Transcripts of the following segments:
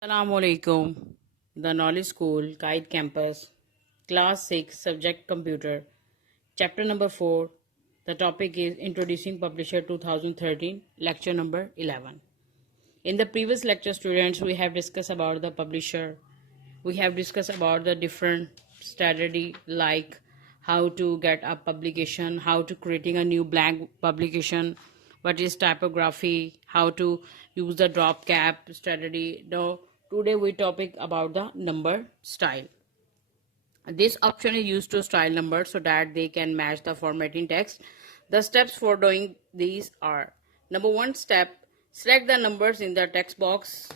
Assalamualaikum. The Knowledge School, Kite Campus, Class 6, Subject Computer, Chapter number 4. The topic is Introducing Publisher 2013, Lecture number 11. In the previous lecture, students, we have discussed about the publisher. We have discussed about the different strategy like how to get a publication, how to creating a new blank publication, what is typography, how to use the drop cap strategy. Now, today we topic about the number style. This option is used to style numbers so that they can match the formatting text. The steps for doing these are: number one step, select the numbers in the text box.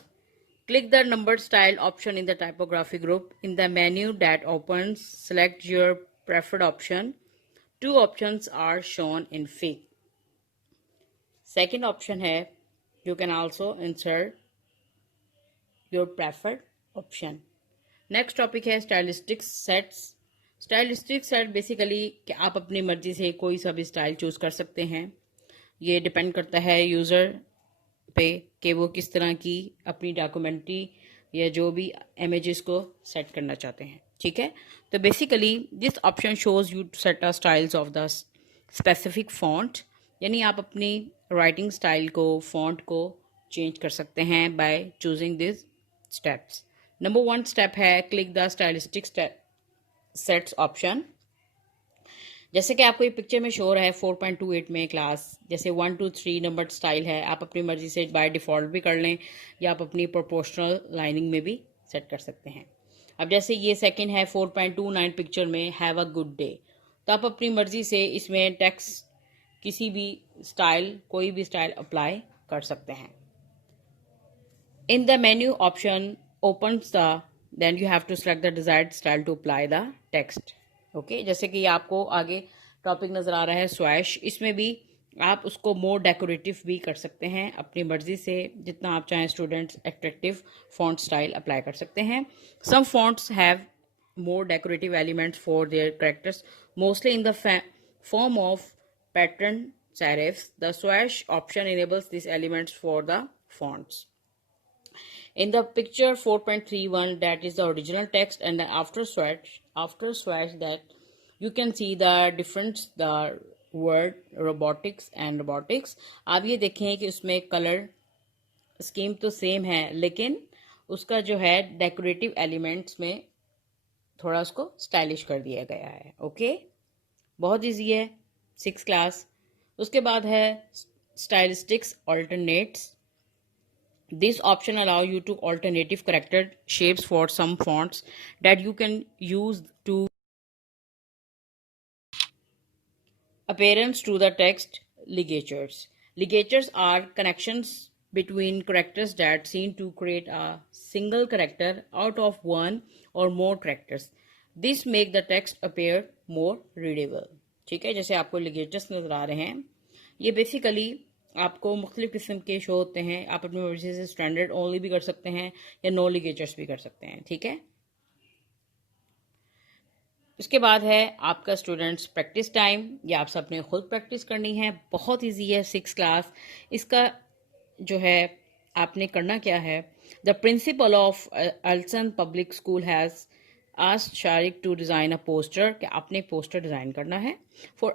Click the number style option in the typography group. In the menu that opens, select your preferred option. Two options are shown in fig. Second option है, you can also insert your preferred option. Next topic है stylistic sets. Stylistic set basically कि आप अपनी मर्जी से कोई सा भी स्टाइल चूज कर सकते हैं. ये डिपेंड करता है यूज़र पे कि वो किस तरह की अपनी डॉक्यूमेंट्री या जो भी इमेजेस को सेट करना चाहते हैं. ठीक है, तो basically this option shows you set a styles of the specific font, यानी आप अपनी राइटिंग स्टाइल को, फॉन्ट को चेंज कर सकते हैं by choosing this steps. Number one step है click the stylistic sets option. जैसे कि आपको ये पिक्चर में शो रहा है 4.28 में क्लास जैसे 1 2 3 नंबर स्टाइल है. आप अपनी मर्जी से बाय डिफ़ॉल्ट भी कर लें या आप अपनी प्रोपोर्शनल लाइनिंग में भी सेट कर सकते हैं. अब जैसे ये सेकंड है 4.29 पिक्चर में हैव अ गुड डे, तो आप अपनी मर्जी से इसमें टेक्स्ट किसी भी स्टाइल, कोई भी स्टाइल अप्लाई कर सकते हैं. In the menu option opens then you have to select the desired style to apply the text. Okay, जैसे कि आपको आगे टॉपिक नज़र आ रहा है स्वैश, इसमें भी आप उसको मोर डेकोरेटिव भी कर सकते हैं अपनी मर्जी से. जितना आप चाहें students attractive font style apply कर सकते हैं. Some fonts have more decorative elements for their characters mostly in the form of pattern serifs. The swash option enables these elements for the fonts. In the picture 4.31, that is the original text, and then after swatch that you can see the difference, the word robotics and robotics. आप ये देखें कि उसमें colour scheme तो same है लेकिन उसका जो है डेकोरेटिव एलिमेंट्स में थोड़ा उसको स्टाइलिश कर दिया गया है. ओके, बहुत इजी है, 6th क्लास. उसके बाद है stylistics alternates. This option allow you to alternative character shapes for some fonts that you can use to appearance to the text. Ligatures. Ligatures are connections between characters that seem to create a single character out of one or more characters. This make the text appear more readable. ठीक है, जैसे आपको ligatures नजर आ रहे हैं, ये basically आपको मुख्तलिफ किस्म के शो होते हैं. आप अपनी मर्जी से स्टैंडर्ड ओनली भी कर सकते हैं या नो लिगेचर्स भी कर सकते हैं. ठीक है, उसके बाद है आपका स्टूडेंट्स प्रैक्टिस टाइम. ये आप सब ने खुद प्रैक्टिस करनी है, बहुत इजी है, 6th क्लास. इसका जो है आपने करना क्या है, the principal of Alson Public School has asked Sharik to design a poster कि आपने पोस्टर डिज़ाइन करना है for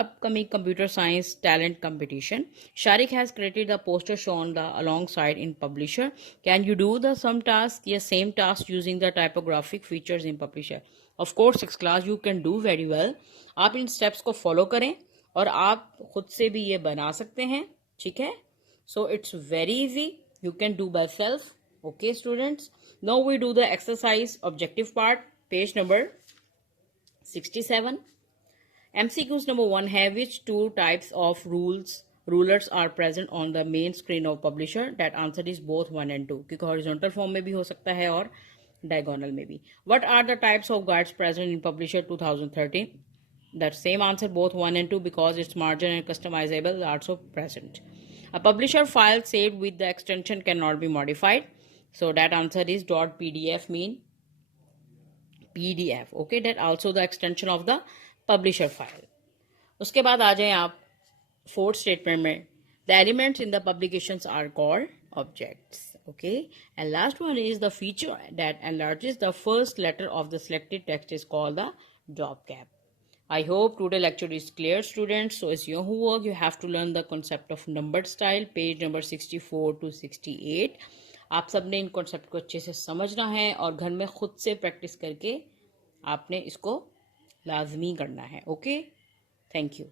upcoming computer science talent competition. Sharik has created the poster shown the alongside in publisher. Can you do the some task? Yes, same task using the typographic features in publisher. Of course, 6th class you can do very well. आप इन steps को follow करें और आप खुद से भी ये बना सकते हैं. ठीक है, so it's very easy, you can do by self. Okay students, now we do the exercise objective part, page number 67. MCQs number 1 है which two types of rulers are present on the main screen of publisher. That answer is both 1 and 2, क्योंकि horizontal form में भी हो सकता है और diagonal में भी. What are the types of guides present in publisher 2013? The same answer, both 1 and 2, because its margin and customizable are also present. A publisher file saved with the extension cannot be modified. So that answer is .pdf mean PDF. Okay, that also the extension of the publisher file. उसके बाद आ जाएं आप 4th statement में. The elements in the publications are called objects. Okay, and last one is the feature that enlarges the first letter of the selected text is called the drop cap. I hope today lecture is clear, students. So as your homework, you have to learn the concept of numbered style, page number 64 to 68. आप सबने इन concept को अच्छे से समझना है और घर में खुद से प्रैक्टिस करके आपने इसको लाजमी करना है. Okay, thank you.